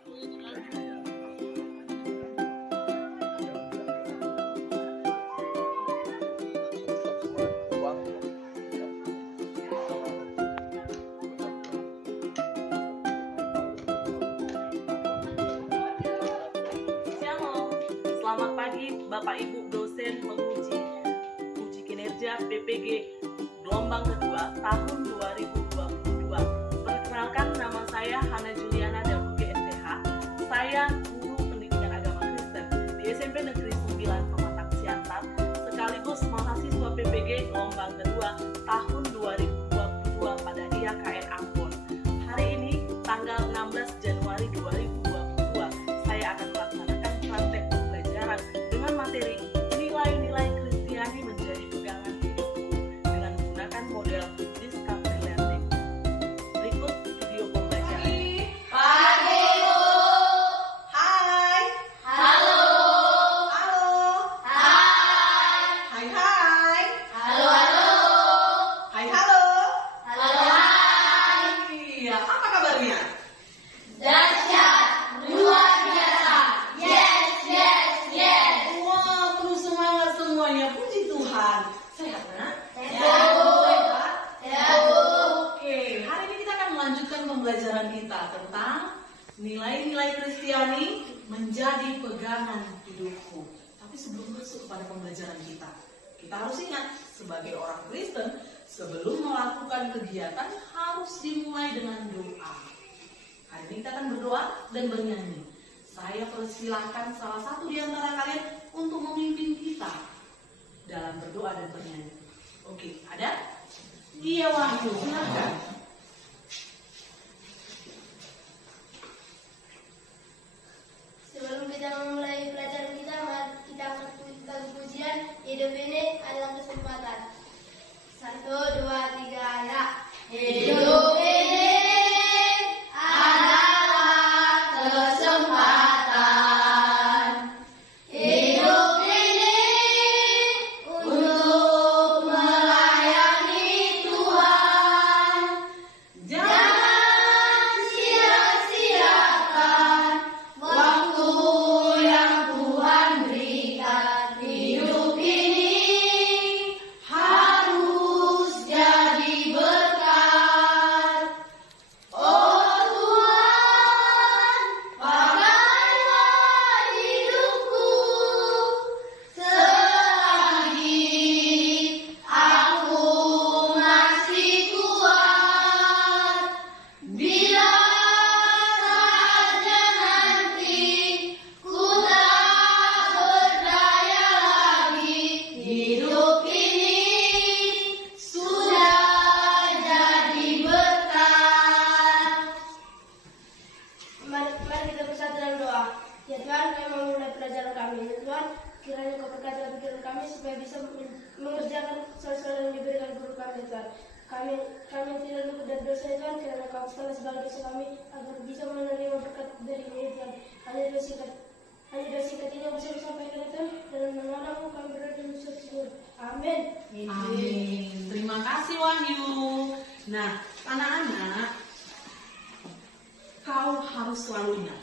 Shalom, selamat pagi Bapak Ibu dosen penguji uji kinerja PPG gelombang kedua tahun 2022. Perkenalkan, nama saya Hana Juliana dari UGSTH. Saya guru pendidikan agama Kristen di SMP Negeri 9 Pematang Siantar, sekaligus mahasiswa PPG gelombang kedua tahun 2022 pada IAKN Ambon. Hari ini tanggal 16 Januari 2022, saya akan melaksanakan praktek pembelajaran dengan materi nilai-nilai Kristiani menjadi pegangan hidupku dengan menggunakan model Discovery Learning. Berikut video pembelajaran. Pagi Bu. Hai. Halo. Halo. Hai. Hai hai. Halo, halo. Hai halo. Halo, hai. Iya, apa kabarnya? Dahsyat, luar biasa. Yes, yes, yes. Wah, terus semangat semuanya. Puji Tuhan. Sehat, Nak? Sehat, Bu. Sehat? Sehat, Bu. Oke, hari ini kita akan melanjutkan pembelajaran kita tentang nilai-nilai Kristiani menjadi pegangan hidupku. Tapi sebelum masuk kepada pembelajaran kita harus ingat, sebagai orang Kristen, sebelum melakukan kegiatan harus dimulai dengan doa. Hari ini kita akan berdoa dan bernyanyi. Saya persilahkan salah satu di antara kalian untuk memimpin kita dalam berdoa dan bernyanyi. Oke, ada? Iya, Wahyu, silakan. Sebelum kita memulai pelajaran kita, mari kita lagu pujian. Hidup ini adalah kesempatan. 1, 2, 3, ya. Hidup ini adalah kesempatan. Hidup ini untuk melayani Tuhan. Jangan sia-siakan waktu yang Tuhan berikan. Hidup ini harus jadi berkat. Oh Tuhan, pakailah hidupku selagi aku masih kuat. Bila saatnya nanti ku tak berdaya lagi, hidup ini sudah jadi berkat. Mari kita bersatu dalam doa. Ya Tuhan, kami mau mulai pelajaran kami. Ya Tuhan, kiranya Kau berkati pikiran kami supaya bisa mengerjakan soal-soal yang diberikan guru kami, Tuhan. Kami yang tidak luput dari dosa, ya Tuhan, kiranya Kau hapuskan segala dosa kami agar bisa menerima berkat dari-Mu, ya Tuhan. Hanya doa singkat ini yang bisa disampaikan, ya Tuhan, dan mengenalmu kami berdoa dan bersyukur. Amin. Amin. Terima kasih, Wahyu. Nah, anak-anak, kau harus selalu ingat,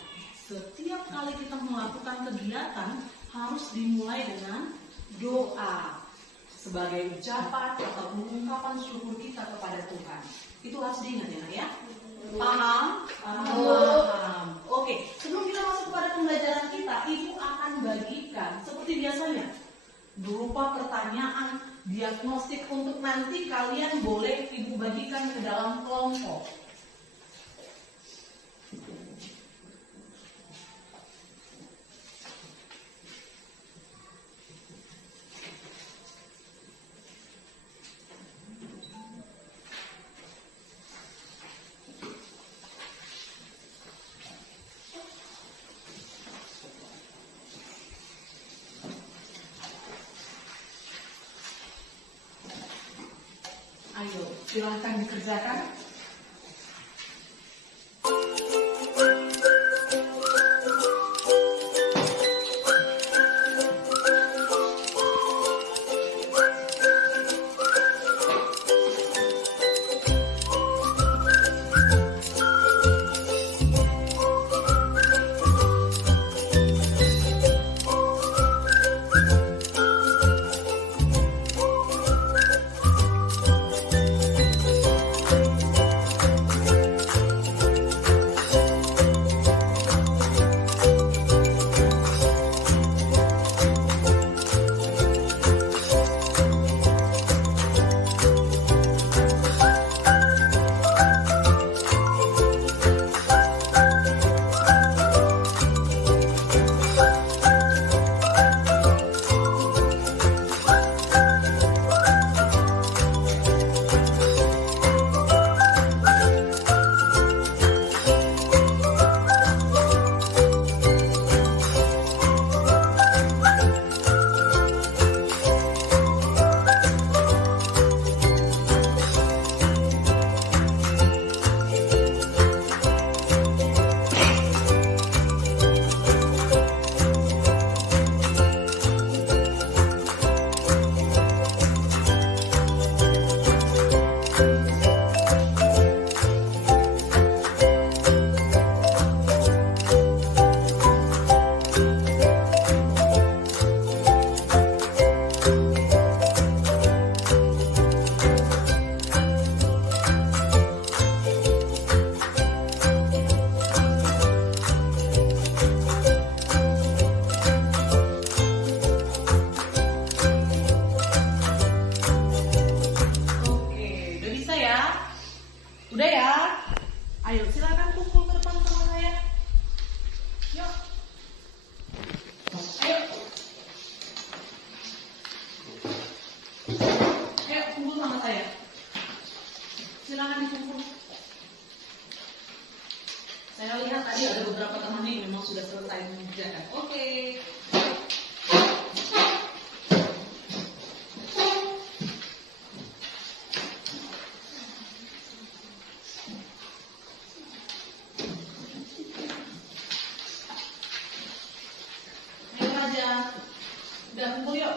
setiap kali kita melakukan kegiatan harus dimulai dengan doa sebagai ucapan atau ungkapan syukur kita kepada Tuhan. Itu harus diingat ya, Nak, ya. Paham? Paham. Oke, sebelum kita masuk kepada pembelajaran kita, Ibu akan bagikan seperti biasanya berupa pertanyaan diagnostik untuk nanti kalian boleh Ibu bagikan ke dalam kelompok. Ayo, silahkan dikerjakan. beberapa teman nih memang sudah selesai mengerjakan. Oke. Ayo Raja, udah kumpul yuk.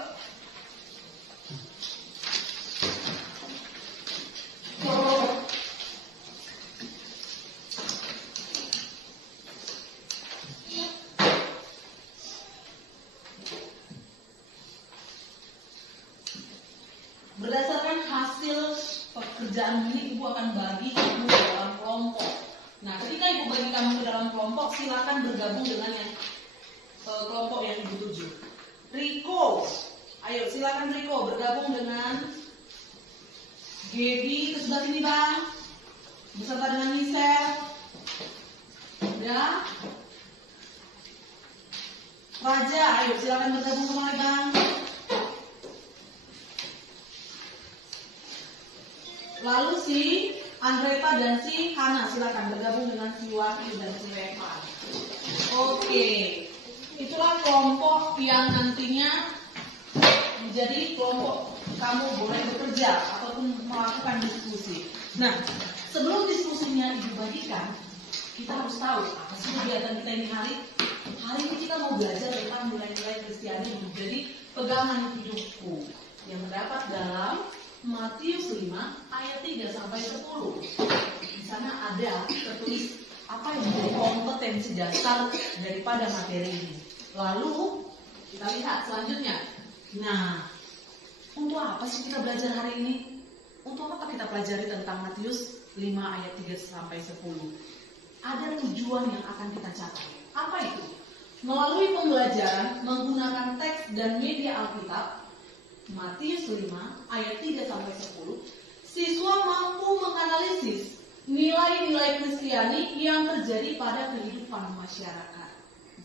Berdasarkan hasil pekerjaan ini, Ibu akan bagi kamu dalam kelompok. Nah, ketika Ibu bagi kamu ke dalam kelompok, silakan bergabung dengan yang kelompok yang Ibu tuju. Riko, ayo silakan Riko bergabung dengan Gaby ke sebelah sini Bang, beserta dengan Michelle. Ya. Raja, ayo silakan bergabung kembali Bang. Lalu si Andreta dan si Hana silakan bergabung dengan si Waki dan si Reva. Oke, itulah kelompok yang nantinya menjadi kelompok kamu boleh bekerja ataupun melakukan diskusi. Nah, sebelum diskusinya Ibu bagikan, kita harus tahu apa sih kegiatan kita ini hari ini kita mau belajar tentang nilai-nilai Kristiani menjadi pegangan hidupku yang terdapat dalam Matius 5 ayat 3 sampai 10. Di sana ada tertulis apa yang menjadi kompetensi dasar daripada materi ini. Lalu kita lihat selanjutnya. Nah, untuk apa sih kita belajar hari ini? Untuk apa kita pelajari tentang Matius 5 ayat 3 sampai 10? Ada tujuan yang akan kita capai. Apa itu? Melalui pembelajaran menggunakan teks dan media Alkitab Matius 5 ayat 3 sampai 10, siswa mampu menganalisis nilai-nilai Kristiani yang terjadi pada kehidupan masyarakat.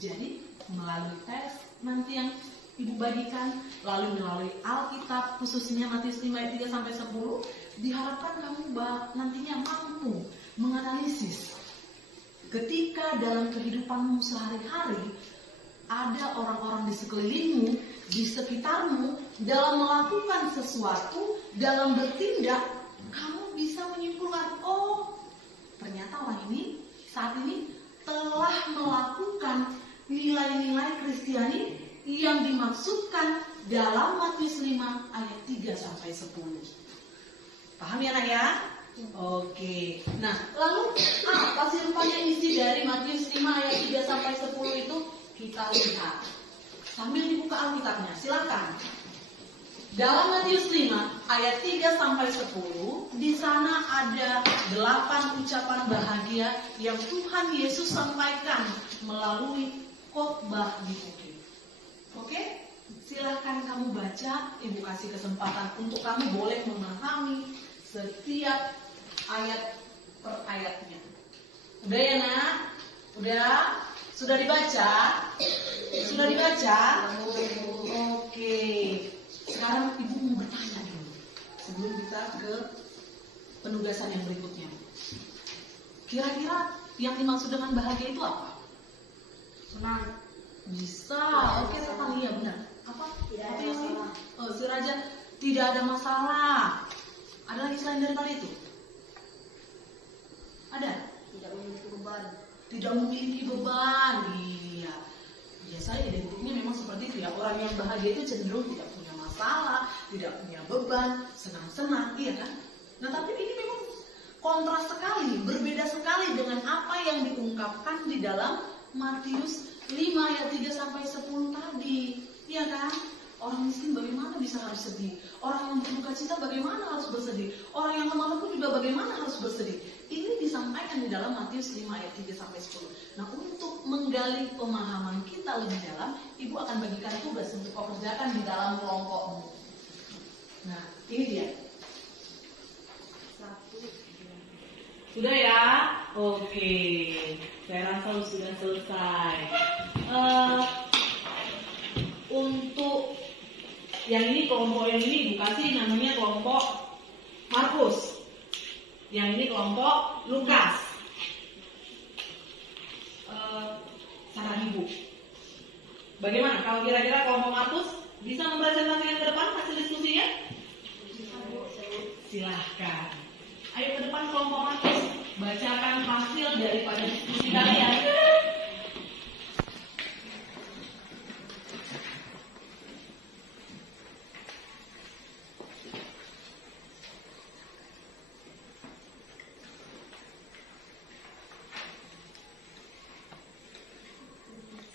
Jadi, melalui tes nanti yang Ibu bagikan, lalu melalui Alkitab khususnya Matius 5 ayat 3 sampai 10, diharapkan kamu nantinya mampu menganalisis ketika dalam kehidupanmu sehari-hari ada orang-orang di sekelilingmu, di sekitarmu, dalam melakukan sesuatu, dalam bertindak, kamu bisa menyimpulkan, oh, ternyata orang ini saat ini telah melakukan nilai-nilai Kristiani yang dimaksudkan dalam Matius 5 ayat 3 sampai 10. Paham ya Nak ya? Oke. Nah, lalu apa sih rupanya isi dari Matius 5 ayat 3 sampai 10 itu? Kita lihat sambil dibuka Alkitabnya, silakan. Dalam Matius 5 ayat 3 sampai 10, di sana ada 8 ucapan bahagia yang Tuhan Yesus sampaikan melalui khotbah di bukit. Oke? Silahkan kamu baca, Ibu kasih kesempatan untuk kamu boleh memahami setiap ayat per ayatnya. Udah ya Nak? Udah? Sudah dibaca? Sudah dibaca? Oke. Sekarang Ibu mau bertanya dulu sebelum kita ke penugasan yang berikutnya. Kira-kira yang dimaksud dengan bahagia itu apa? Senang. Bisa. Oke, Stefan, iya benar. Apa? Tidak Apa ada yang masalah. Oh, si Raja, tidak ada masalah. Ada lagi selain dari tadi itu? Ada? Tidak memiliki beban. Tidak memiliki beban. Iya. Biasanya identiknya memang seperti itu ya. Orang yang bahagia itu cenderung tidak punya masalah, tidak punya beban, senang-senang, iya kan? Nah, tapi ini memang kontras sekali, berbeda sekali dengan apa yang diungkapkan di dalam Matius 5 ayat 3 sampai 10 tadi. Iya kan? Orang miskin bagaimana bisa harus sedih? Orang yang berduka cita bagaimana harus bersedih? Orang yang lemah lembut juga bagaimana harus bersedih? Ini disampaikan di dalam Matius 5 ayat 3 sampai 10. Nah, untuk menggali pemahaman kita lebih dalam, Ibu akan bagikan tugas untuk kau kerjakan di dalam kelompokmu. Nah, ini dia. Sudah ya? Oke. Saya rasa sudah selesai. Untuk yang ini, kelompok yang ini Ibu kasih namanya kelompok Markus. Yang ini kelompok Lukas. Ibu. Bagaimana? Kalau kira-kira kelompok Markus bisa mempresentasikan ke depan hasil diskusinya? Silahkan. Ayo ke depan kelompok Markus, bacakan hasil daripada diskusi kalian.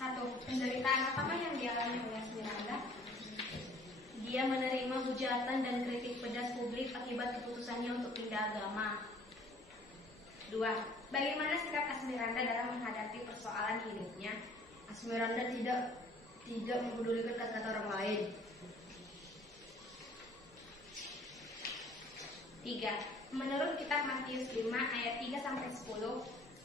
Satu, penderitaan apakah yang dialami oleh Asmiranda? Dia menerima hujatan dan kritik pedas publik akibat keputusannya untuk pindah agama. 2. Bagaimana sikap Asmiranda dalam menghadapi persoalan hidupnya? Asmiranda tidak mempedulikan kata-kata orang lain. 3. Menurut kitab Matius 5 ayat 3-10,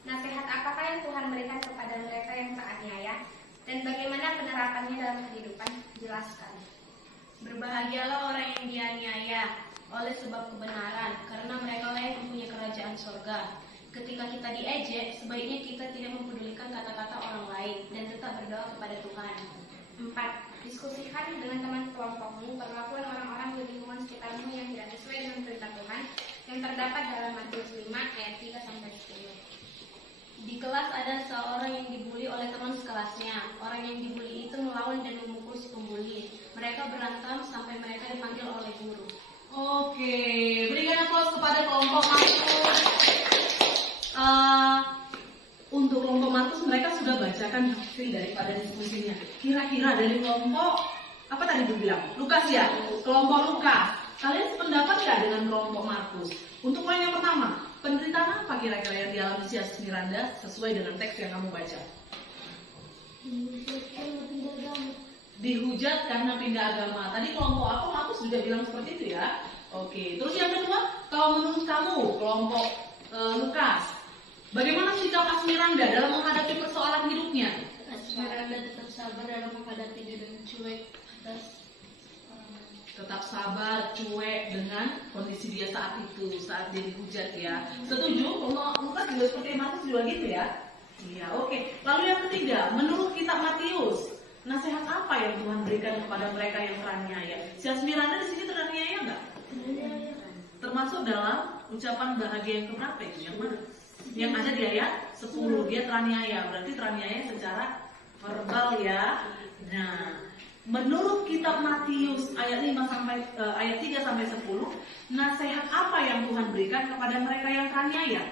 nasihat apakah yang Tuhan berikan kepada mereka yang teraniaya dan bagaimana penerapannya dalam kehidupan? Jelaskan. Berbahagialah orang yang dianiaya oleh sebab kebenaran, karena mereka lah yang mempunyai kerajaan surga. Ketika kita diejek, sebaiknya kita tidak mempedulikan kata-kata orang lain dan tetap berdoa kepada Tuhan. 4. Diskusikan dengan teman kelompokmu perlakuan orang-orang di lingkungan sekitarmu yang tidak sesuai dengan perintah Tuhan yang terdapat dalam Matius 5 ayat 3-10. Di kelas ada seorang yang dibuli oleh teman sekelasnya. Orang yang dibuli itu melawan dan memukul si pembuli. Mereka berantem sampai mereka dipanggil oleh guru. Oke, berikan aplaus kepada kelompok Markus. Untuk kelompok Markus mereka sudah bacakan hasil daripada diskusinya. Kira-kira dari kelompok apa tadi Bu bilang? Lukas ya? Kelompok Lukas. Kalian sependapat nggak dengan kelompok Markus? Untuk poin yang pertama, penderitaan apa kira-kira yang dialami si Asmiranda sesuai dengan teks yang kamu baca? Dihujat karena pindah agama. Tadi kelompok aku Markus juga bilang seperti itu ya. Oke, terus yang kedua, kalau menurut kamu kelompok Lukas, bagaimana sikap Asmiranda dalam menghadapi persoalan hidupnya? Asmiranda tetap sabar dalam menghadapinya dengan cuek Tetap sabar, cuek dengan kondisi dia saat itu, saat dia dihujat ya. Setuju? Lukas juga seperti Markus juga gitu ya? Iya, oke. Lalu yang ketiga, menurut kitab Matius, nasihat apa yang Tuhan berikan kepada mereka yang teraniaya? Si Asmiranda di sini teraniaya nggak? Termasuk dalam ucapan bahagia yang keberapa itu? Yang mana? Yang ada di ayat 10, dia teraniaya. Berarti teraniaya secara verbal ya. Nah, menurut kitab Matius ayat 3-10, nasihat apa yang Tuhan berikan kepada mereka yang teraniaya?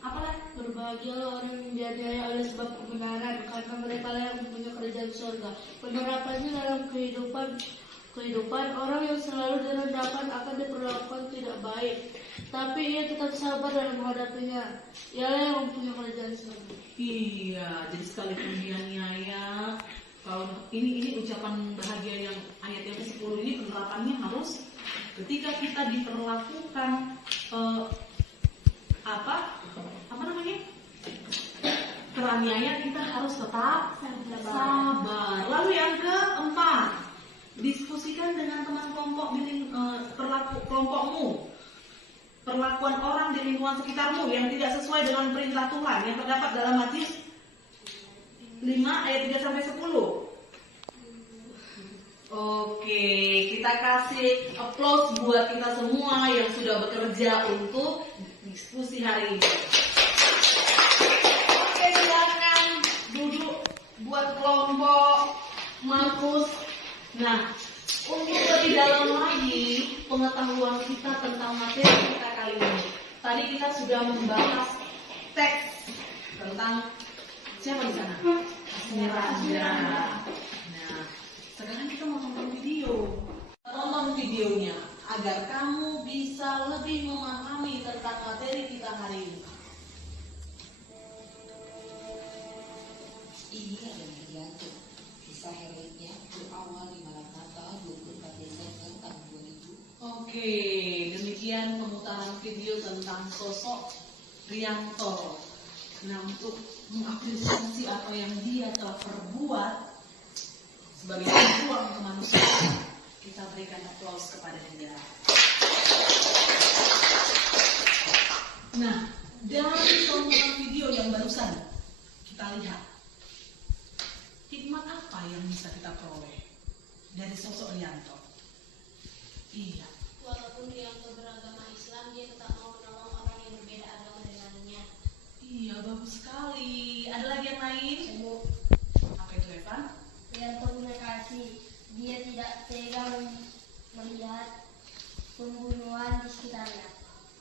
Apalah? Berbahagialah orang yang dianiaya oleh sebab kebenaran, karena mereka lah yang mempunyai kerajaan surga. Penerapannya dalam kehidupan orang yang selalu direndahkan akan diperlakukan tidak baik, tapi ia tetap sabar dalam menghadapinya. Ialah yang mempunyai kerajaan surga. Iya, jadi sekalipun dianiaya, kalau ini ucapan bahagia yang ayat yang ke-10 ini penerapannya harus ketika kita diperlakukan apa namanya? Teraniaya, kita harus tetap sabar. Lalu yang keempat, diskusikan dengan teman kelompok kelompokmu. Perlakuan orang di lingkungan sekitarmu yang tidak sesuai dengan perintah Tuhan yang terdapat dalam Matius 5 ayat 3-10. Oke, kita kasih applause buat kita semua yang sudah bekerja untuk diskusi hari ini. Oke, silakan duduk buat kelompok Markus. Nah, untuk lebih dalam lagi pengetahuan kita tentang materi kita kali ini. Tadi kita sudah membahas teks tentang siapa di sana? Asmiranda. Nah, sekarang kita mau tonton video. Tonton videonya agar kamu bisa lebih memahami tentang materi kita hari ini. Ini adalah pidato kisah heroiknya berawal di malam Natal 24 Desember tahun 2000. Oke, demikian pemutaran video tentang sosok Rianto. Nah, untuk mengapresiasi apa yang dia telah perbuat sebagai pejuang kemanusiaan, kita berikan aplaus kepada dia. Nah, dari tontonan video yang barusan kita kita lihat hikmat apa yang bisa kita peroleh dari sosok Rianto. Iya. Walaupun Rianto beragama Islam, dia tetap mau menolong orang yang berbeda agama dengannya. Iya, bagus sekali. Ada lagi yang lain? Apa itu, Evan? Rianto punya kasih. Dia tidak tega melihat pembunuhan di sekitarnya.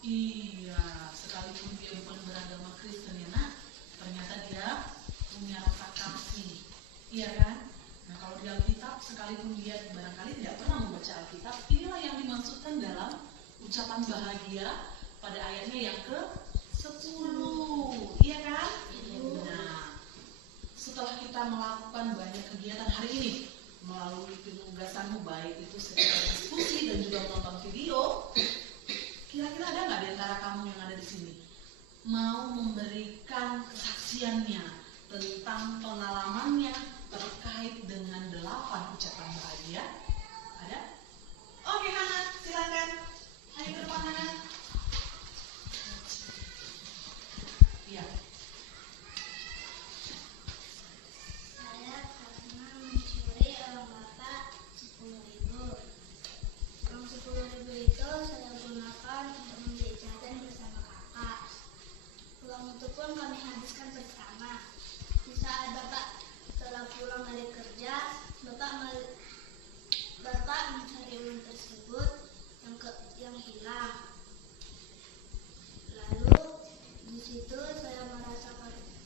Iya, sekalipun dia bukan beragama Kristen ya nak, ternyata dia punya rasa kasih. Iya kan? Nah kalau di Alkitab sekalipun dia barangkali tidak pernah membaca Alkitab, inilah yang dimaksudkan dalam ucapan bahagia pada ayatnya yang ke-10. Iya kan? Nah, setelah kita melakukan banyak kegiatan hari ini melalui penugasanmu, baik itu secara diskusi dan juga menonton video, kira-kira ada nggak di antara kamu yang ada di sini mau memberikan kesaksiannya tentang pengalamannya terkait dengan 8 ucapan bahagia? Ada? Oke, Hana, silakan. Ayo ke depan, Hana. Iya. Saya pernah mencuri uang bapak 10.000. Uang 10.000 itu saya gunakan untuk membeli jajan bersama kakak. Uang itu pun kami habiskan bersama. Di saat bapak telah pulang dari kerja, bapak mencari uang tersebut yang hilang. Lalu di situ saya merasa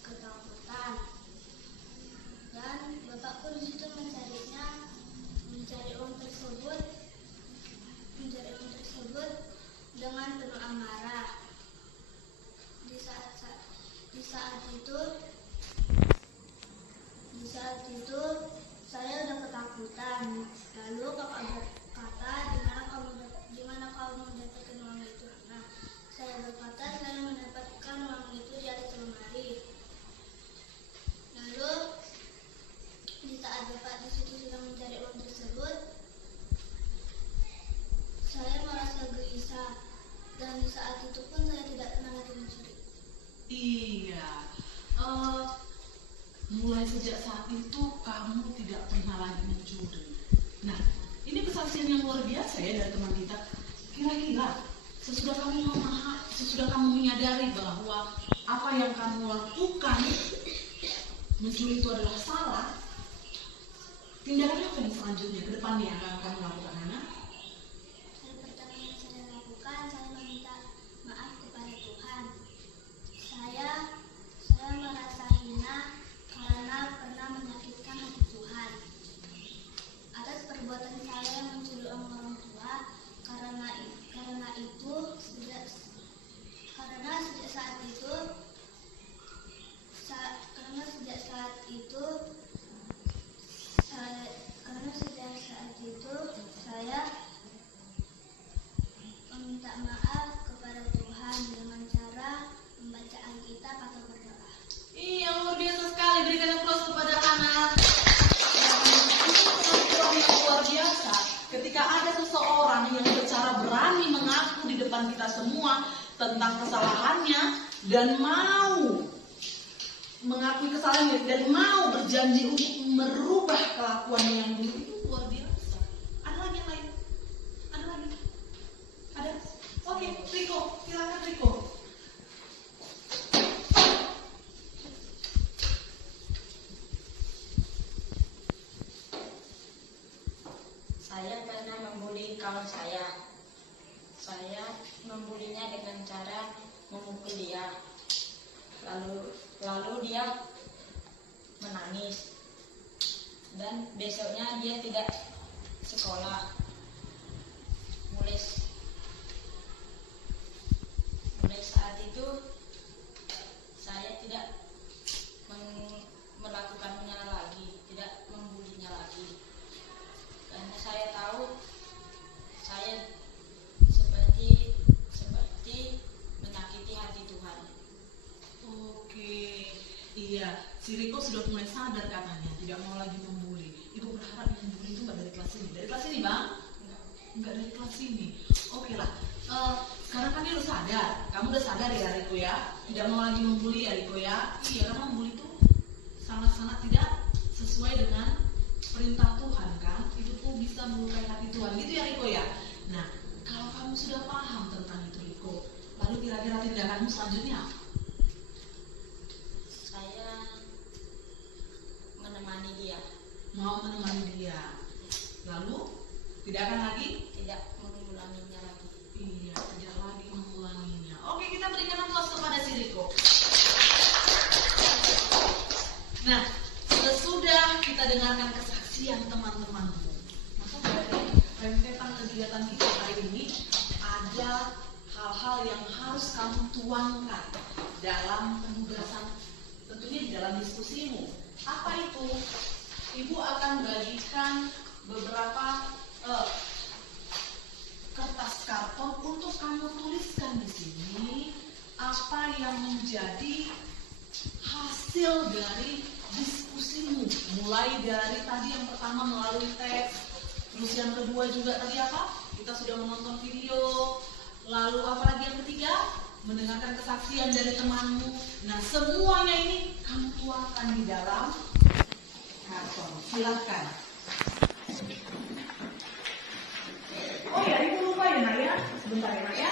ketakutan, dan bapak pun di situ mencari uang tersebut dengan penuh amarah. Di saat itu saya udah ketakutan. Lalu kakak berkata, di mana kamu mendapatkan uang itu? Nah, saya berkata saya mendapatkan uang itu di atas lemari. Lalu di saat bapak di situ sedang mencari uang tersebut, saya merasa gelisah, dan di saat itu pun saya tidak pernah lagi mencuri. Iya. Mulai sejak saat itu kamu tidak pernah lagi mencuri. Nah, ini kesaksian yang luar biasa ya dari teman kita. Kira-kira sesudah kamu menyadari bahwa apa yang kamu lakukan mencuri itu adalah salah, tindakan apa yang selanjutnya ke depannya yang akan kamu lakukan, Hana? Hal pertama yang saya lakukan, saya meminta maaf kepada Tuhan. Saya merasa hina karena pernah menyakitkan hati Tuhan atas perbuatan saya yang mencuri uang orang tua. Karena sejak saat itu saya meminta maaf kepada Tuhan dengan cara membaca Alkitab atau berdoa. Iya, luar biasa sekali. Berikan aplaus kepada anak. Yang luar biasa. Ketika ada seseorang yang secara berani mengaku di depan kita semua tentang kesalahannya dan mau mengakui kesalahannya dan mau berjanji untuk merubah kelakuannya yang dulu, itu luar biasa. Ada lagi yang lain? Ada lagi? Ada? Oke, Riko, silakan Riko. Saya pernah membuli kawan saya. Saya membulinya dengan cara memukul dia. Lalu dia menangis. Dan besoknya dia tidak sekolah. Mulai saat itu saya tidak melakukannya lagi, tidak membulinya lagi. Karena saya tahu saya seperti menyakiti hati Tuhan. Oke, iya, si Riko sudah mulai sadar katanya, tidak mau lagi membuli. Ibu berharap yang membuli itu nggak dari kelas ini. Dari kelas ini, Bang? Nggak dari kelas ini. Oke lah. Sekarang kan dia udah sadar. Kamu udah sadar ya, Riko ya? Tidak mau lagi membuli ya, Riko ya? Iya, karena membuli itu perintah Tuhan kan, itu tuh bisa melukai hati Tuhan, gitu ya Riko ya. Nah, kalau kamu sudah paham tentang itu Riko, lalu kira-kira tindakanmu selanjutnya apa? Saya menemani dia, Mau menemani dia, lalu tidak akan lagi? tidak mengulanginya lagi. Iya, tidak lagi mengulanginya. Oke, kita berikan aplaus kepada si Riko. Nah, sesudah kita dengarkan kesaksian teman-temanmu, maka dari rentetan kegiatan kita hari ini ada hal-hal yang harus kamu tuangkan dalam penugasan, tentunya di dalam diskusimu. Apa itu? Ibu akan bagikan beberapa kertas karton untuk kamu tuliskan di sini apa yang menjadi hasil dari diskusimu, mulai dari tadi yang pertama melalui teks, terus yang kedua juga tadi apa? Kita sudah menonton video, lalu apa lagi yang ketiga? Mendengarkan kesaksian dari temanmu. Nah, semuanya ini kamu tuangkan di dalam karton. Silakan. Oh ya, ibu lupa ya Nak ya. Sebentar ya Nak ya.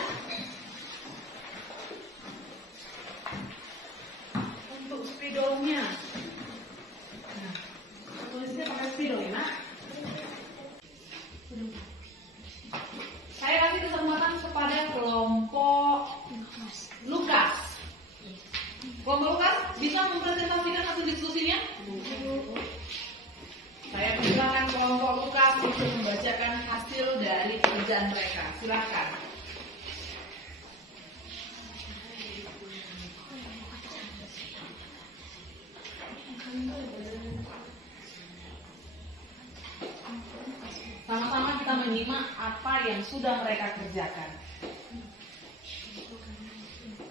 Untuk spidolnya. Nah, tulisnya pakai spidol ya Nak. Saya kasih kesempatan kepada kelompok Lukas. Kelompok Lukas bisa mempresentasikan hasil diskusinya? Saya persilakan kelompok Lukas untuk membacakan hasil dari pekerjaan mereka. Silakan. Sama-sama kita menyimak apa yang sudah mereka kerjakan.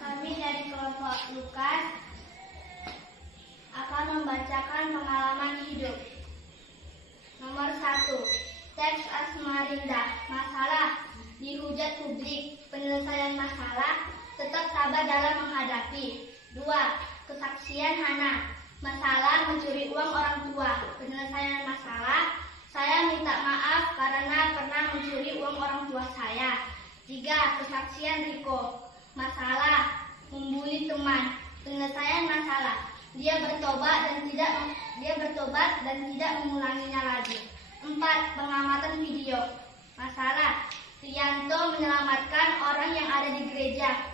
Kami dari kelompok Lukas akan membacakan pengalaman hidup. Nomor 1. Teks Asmarinda. Masalah dihujat publik. Penyelesaian masalah. Tetap sabar dalam menghadapi. 2. Kesaksian Hana. Masalah mencuri uang orang tua. Penyelesaian masalah. Saya minta maaf karena pernah mencuri uang orang tua saya. 3. Kesaksian Riko. Masalah membuli teman. Penyelesaian masalah. Dia bertobat dan tidak mengulanginya lagi. 4. Pengamatan video. Masalah Rianto menyelamatkan orang yang ada di gereja.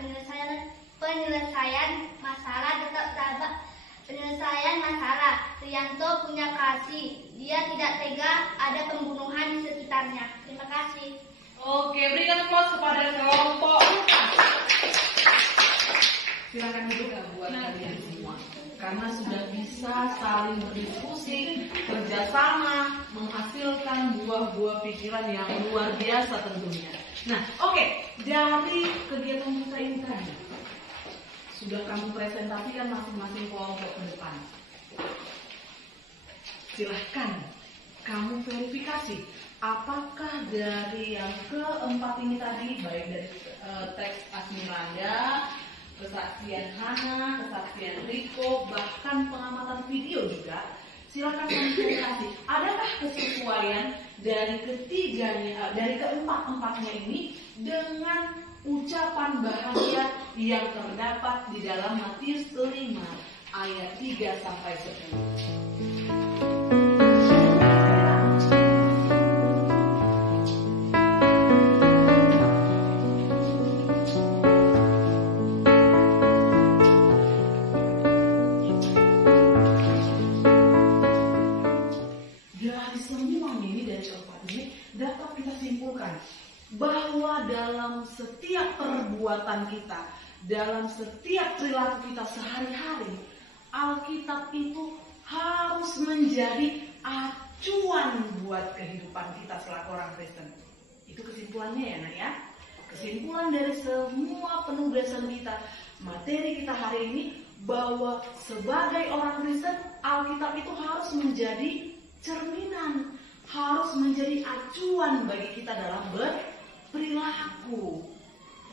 Penyelesaian masalah tetap sabar. Penyelesaian masalah Rianto punya kasih. Dia tidak tega ada pembunuhan di sekitarnya. Terima kasih. Oke, berikan aplaus kepada kelompok Lukas. Silakan duduk buat kalian semua. Karena sudah bisa saling berdiskusi, kerjasama, menghasilkan buah-buah pikiran yang luar biasa tentunya. Nah, oke, dari kegiatan kita ini tadi, sudah kamu presentasikan masing-masing kelompok ke depan. Silahkan kamu verifikasi apakah dari yang keempat ini tadi, baik dari teks Asmiranda, kesaksian Hana, kesaksian Riko, bahkan pengamatan video juga, silakan verifikasi. Adakah kesesuaian dari ketiganya, dari keempat-empatnya ini dengan ucapan bahagia yang terdapat di dalam Matius 5 ayat 3 sampai 10. Dari semua ini, dari keempat ini dapat kita simpulkan bahwa dalam setiap perbuatan kita, dalam setiap perilaku kita sehari-hari, Alkitab itu harus menjadi acuan buat kehidupan kita selaku orang Kristen. Itu kesimpulannya ya Nak ya. Kesimpulan dari semua penugasan kita, materi kita hari ini, bahwa sebagai orang Kristen, Alkitab itu harus menjadi cerminan, harus menjadi acuan bagi kita dalam berperilaku,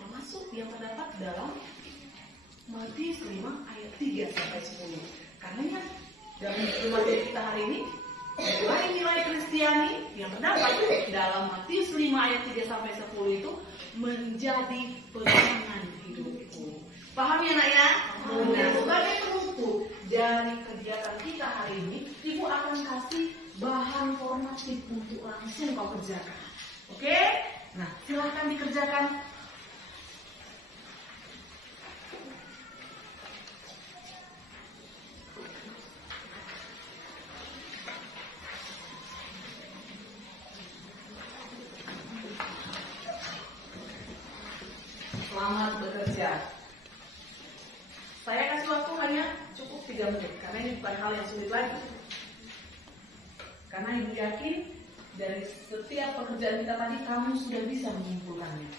termasuk yang terdapat dalam Matius 5 ayat 3 sampai 10. Karena dalam materi kita hari ini nilai-nilai Kristiani yang terdapat dalam Matius 5 ayat 3-10 itu menjadi pegangan hidupku. Paham ya nak ya? Nah, sebagai penutup dari kegiatan kita hari ini, Ibu akan kasih bahan formatif untuk langsung kau kerjakan. Oke? Nah, silahkan dikerjakan. Selamat bekerja. Saya kasih waktu hanya cukup 3 menit karena ini bukan hal yang sulit lagi. Karena Ibu yakin dari setiap pekerjaan kita tadi kamu sudah bisa menyimpulkannya.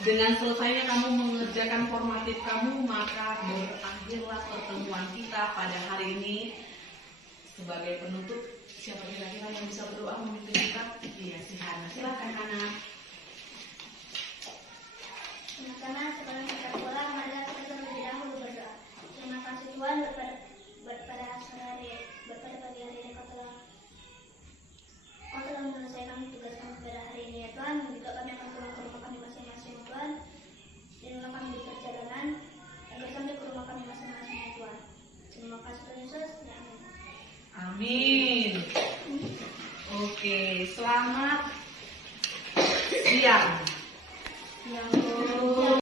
Dengan selesainya kamu mengerjakan formatif kamu, maka berakhirlah pertemuan kita pada hari ini. Sebagai penutup, siapa kira-kira yang bisa berdoa memimpin kita? Iya, si Hana. Silakan Hana. Karena